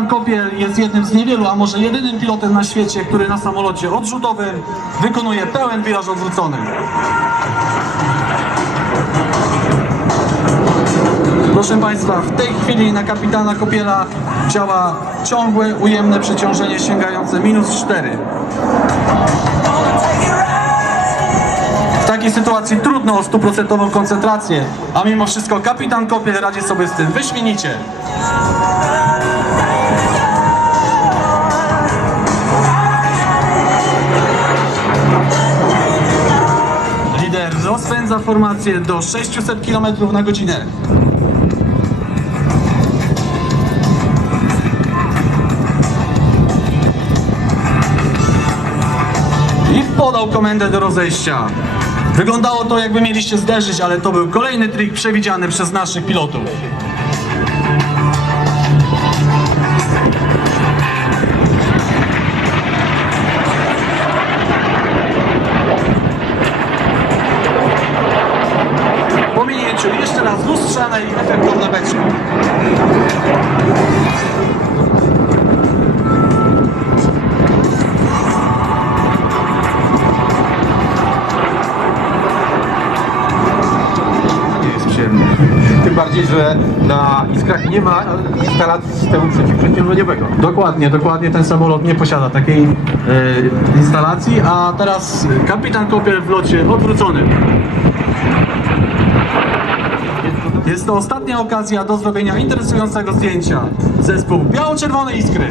Kapitan Kopiel jest jednym z niewielu, a może jedynym pilotem na świecie, który na samolocie odrzutowym wykonuje pełen wiraż odwrócony. Proszę Państwa, w tej chwili na kapitana Kopiela działa ciągłe, ujemne przeciążenie sięgające minus 4. W takiej sytuacji trudno o stuprocentową koncentrację, a mimo wszystko kapitan Kopiel radzi sobie z tym wyśmienicie. Rozpędza formację do 600 km na godzinę. i podał komendę do rozejścia. Wyglądało to jakby mieliście zderzyć, ale to był kolejny trik przewidziany przez naszych pilotów. Bardziej, że na Iskrach nie ma instalacji systemu przeciwprzeciążeniowego. Dokładnie, dokładnie ten samolot nie posiada takiej e, instalacji, a teraz kapitan Kopiel w locie odwróconym. Jest to ostatnia okazja do zrobienia interesującego zdjęcia. Zespół Biało-Czerwone Iskry.